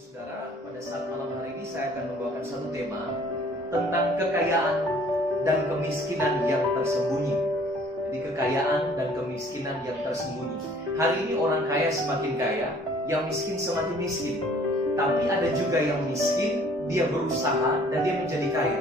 Saudara, pada saat malam hari ini saya akan membawakan satu tema tentang kekayaan dan kemiskinan yang tersembunyi. Jadi kekayaan dan kemiskinan yang tersembunyi. Hari ini orang kaya semakin kaya, yang miskin semakin miskin. Tapi ada juga yang miskin, dia berusaha dan dia menjadi kaya.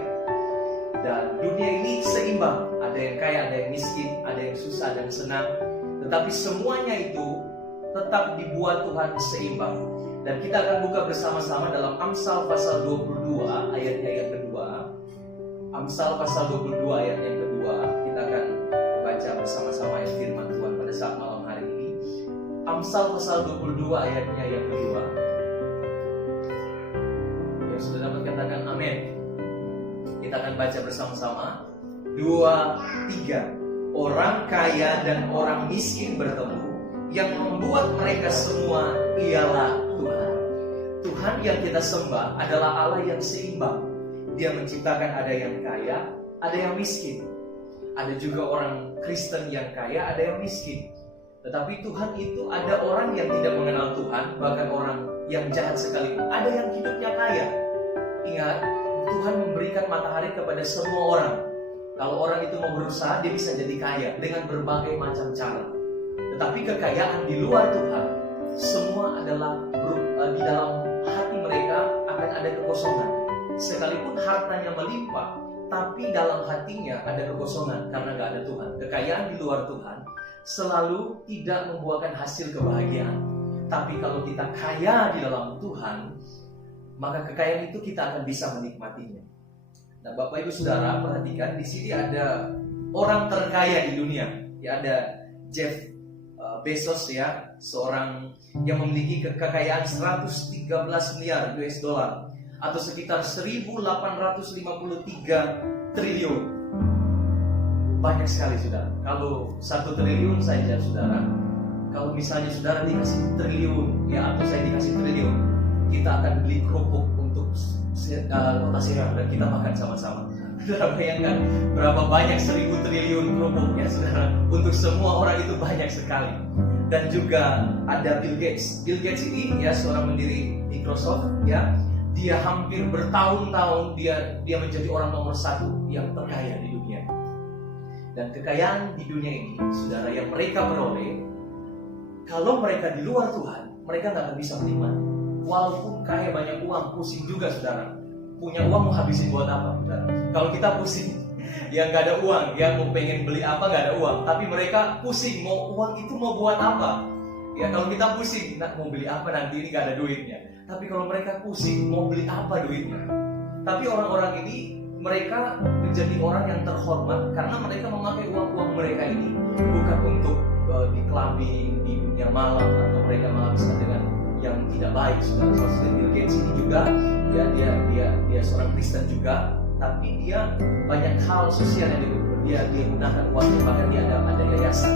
Dan dunia ini seimbang, ada yang kaya, ada yang miskin, ada yang susah, ada yang senang. Tetapi semuanya itu tetap dibuat Tuhan seimbang. Dan kita akan buka bersama-sama dalam Amsal pasal 22 ayatnya yang kedua. Amsal pasal 22 ayat yang kedua. Kita akan baca bersama-sama ayat firman Tuhan pada saat malam hari ini. Amsal pasal 22 ayatnya yang kedua. Yang sudah dapat katakan amin. Kita akan baca bersama-sama. 2, 3. Orang kaya dan orang miskin bertemu. Yang membuat mereka semua ialah Tuhan. Tuhan yang kita sembah adalah Allah yang seimbang. Dia menciptakan ada yang kaya, ada yang miskin. Ada juga orang Kristen yang kaya, ada yang miskin. Tetapi Tuhan itu ada orang yang tidak mengenal Tuhan, bahkan orang yang jahat sekalipun. Ada yang hidupnya kaya. Ingat, Tuhan memberikan matahari kepada semua orang. Kalau orang itu mau berusaha, dia bisa jadi kaya dengan berbagai macam cara. Tetapi kekayaan di luar Tuhan, semua adalah di dalam hati mereka akan ada kekosongan. Sekalipun hartanya melimpah, tapi dalam hatinya ada kekosongan karena gak ada Tuhan. Kekayaan di luar Tuhan selalu tidak membuahkan hasil kebahagiaan. Tapi kalau kita kaya di dalam Tuhan, maka kekayaan itu kita akan bisa menikmatinya. Nah, Bapak Ibu Saudara, perhatikan di sini ada orang terkaya di dunia. Ya, ada Jeff Bezos, ya, seorang yang memiliki kekayaan 113 miliar US dollar atau sekitar 1.853 triliun. Banyak sekali, Saudara. Kalau 1 triliun saja, Saudara, kalau misalnya Saudara dikasih triliun, ya, atau saya dikasih triliun, kita akan beli kerupuk untuk kota Serang dan kita makan sama-sama. Saudara bayangkan berapa banyak 1.000 triliun kerupuk, ya, Saudara. Untuk semua orang itu banyak sekali. Dan juga ada Bill Gates. Bill Gates ini, ya, seorang pendiri Microsoft, ya. Dia hampir bertahun-tahun dia menjadi orang nomor 1 yang terkaya di dunia. Dan kekayaan di dunia ini, Saudara, yang mereka peroleh, kalau mereka di luar Tuhan, mereka nggak akan bisa menikmati. Walaupun kaya banyak uang, pusing juga, Saudara. Punya uang mau habisin buat apa, Saudara? Kalau kita pusing, yang nggak ada uang, yang mau pengen beli apa nggak ada uang, tapi mereka pusing mau uang itu mau buat apa. Ya, kalau kita pusing, nah, mau beli apa nanti ini nggak ada duitnya. Tapi kalau mereka pusing mau beli apa duitnya. Tapi orang-orang ini mereka menjadi orang yang terhormat karena mereka memakai uang-uang mereka ini bukan untuk di clubbing, di dunia malam, atau mereka menghabiskan dengan yang tidak baik. Seperti Bill Gates ini juga, ya, dia seorang Kristen juga. Tapi dia banyak hal sosial yang dia gunakan uangnya, bahkan dia ada yayasan.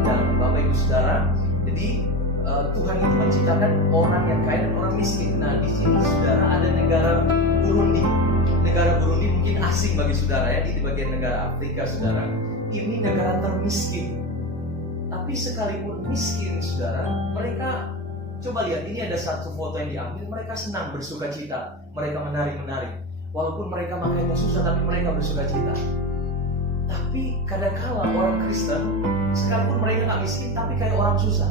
Dan Bapak Ibu Saudara, jadi Tuhan itu menciptakan orang yang kaya dan orang miskin. Nah, di sini, Saudara, ada negara Burundi. Negara Burundi mungkin asing bagi Saudara, ya, di bagian negara Afrika, Saudara. Ini negara termiskin. Tapi sekalipun miskin, Saudara, mereka, coba lihat, ini ada satu foto yang diambil, mereka senang, bersuka cita, mereka menari-menari. Walaupun mereka makanya susah, tapi mereka bersuka cita. Tapi kadang-kala orang Kristen, sekalipun mereka gak miskin, tapi kayak orang susah.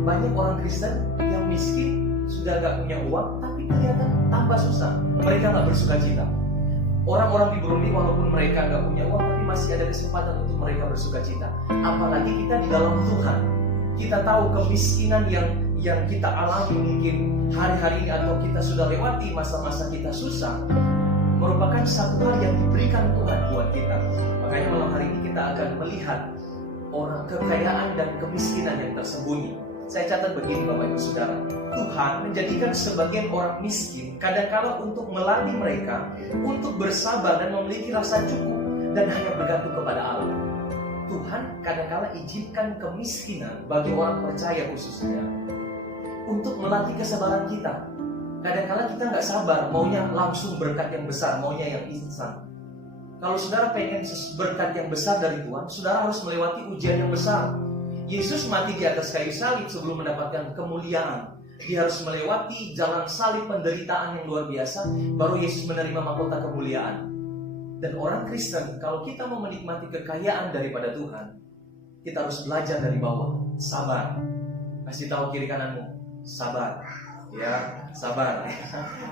Banyak orang Kristen yang miskin, sudah gak punya uang, tapi kelihatan tambah susah. Mereka gak bersuka cita. Orang-orang di Burundi, walaupun mereka gak punya uang, tapi masih ada kesempatan untuk mereka bersuka cita. Apalagi kita di dalam Tuhan. Kita tahu kemiskinan yang kita alami mungkin hari-hari ini, atau kita sudah lewati masa-masa kita susah, merupakan satu hal yang diberikan Tuhan buat kita. Makanya malam hari ini kita akan melihat orang kekayaan dan kemiskinan yang tersembunyi. Saya catat begini, Bapak Ibu Saudara, Tuhan menjadikan sebagian orang miskin kadang-kala untuk melatih mereka untuk bersabar dan memiliki rasa cukup dan hanya bergantung kepada Allah. Tuhan kadang-kala izinkan kemiskinan bagi orang percaya khususnya untuk melatih kesabaran kita. Kadang-kala kita nggak sabar, maunya langsung berkat yang besar, maunya yang instan. Kalau Saudara pengen berkat yang besar dari Tuhan, Saudara harus melewati ujian yang besar. Yesus mati di atas kayu salib sebelum mendapatkan kemuliaan. dia harus melewati jalan salib penderitaan yang luar biasa, baru Yesus menerima mahkota kemuliaan. Dan orang Kristen, kalau kita mau menikmati kekayaan daripada Tuhan, kita harus belajar dari bawah. Sabar. Kasih tahu kiri kananmu, sabar. Ya, sabar.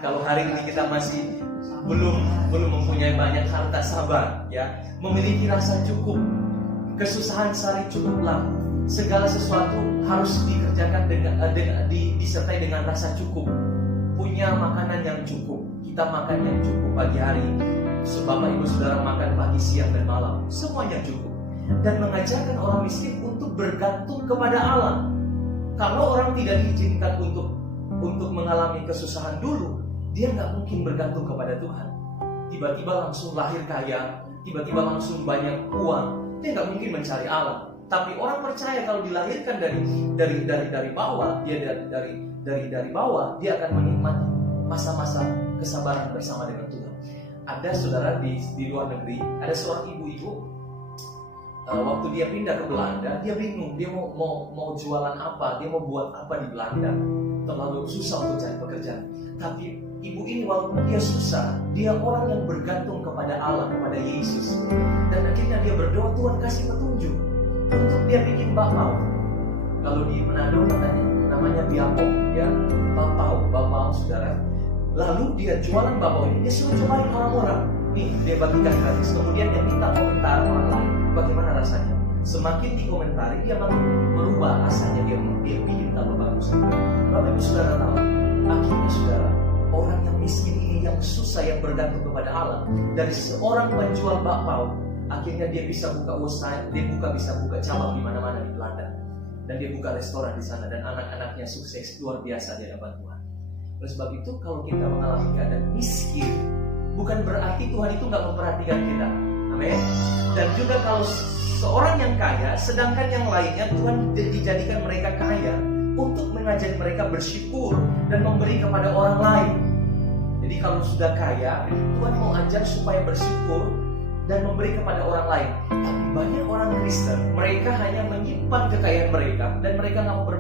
Kalau hari ini kita masih belum mempunyai banyak harta, sabar. Ya, memiliki rasa cukup. Kesusahan sehari cukuplah. Segala sesuatu harus dikerjakan disertai dengan rasa cukup. Punya makanan yang cukup. Kita makan yang cukup pagi hari. Bapak Ibu Saudara makan pagi, siang, dan malam. Semuanya cukup. Dan mengajarkan orang miskin untuk bergantung kepada Allah. Kalau orang tidak diizinkan untuk mengalami kesusahan dulu, dia nggak mungkin bergantung kepada Tuhan. Tiba-tiba langsung lahir kaya, tiba-tiba langsung banyak uang, dia nggak mungkin mencari Allah. Tapi orang percaya kalau dilahirkan dari bawah, dia dari bawah, dia akan menikmati masa-masa kesabaran bersama dengan Tuhan. Ada saudara di luar negeri, ada seorang ibu-ibu, waktu dia pindah ke Belanda, dia bingung, dia mau jualan apa, dia mau buat apa di Belanda. Terlalu susah untuk cari pekerjaan. Tapi ibu ini walaupun dia susah, dia orang yang bergantung kepada Allah, kepada Yesus. Dan akhirnya dia berdoa, Tuhan kasih petunjuk untuk dia bikin bakpao. Kalau di Manado katanya namanya biapong, ya, bakpao saudara. Lalu dia jualan bakpao ini, dia suruh cobain orang-orang. Nih, dia bagikan gratis. Kemudian dia minta komentar orang lain, bagaimana rasanya. Semakin dikomentari, dia makin merubah rasanya, dia bikin tambah bagus. Bapak Ibu Saudara tahu, akhirnya saudara, orang yang miskin ini, yang susah, yang bergantung kepada Allah, dari seorang penjual bakpao, akhirnya dia bisa buka usaha, dia bisa buka cabang di mana-mana di Belanda, dan dia buka restoran di sana, dan anak-anaknya sukses luar biasa di hadapan Tuhan. Oleh sebab itu, kalau kita mengalami keadaan miskin, bukan berarti Tuhan itu nggak memperhatikan kita. Amin. Dan juga kalau seorang yang kaya, sedangkan yang lainnya Tuhan dijadikan mereka kaya untuk mengajari mereka bersyukur dan memberi kepada orang lain. Jadi kalau sudah kaya, Tuhan mau ajar supaya bersyukur dan memberi kepada orang lain. Tapi banyak orang Kristen, mereka hanya menyimpan kekayaan mereka dan mereka nggak mau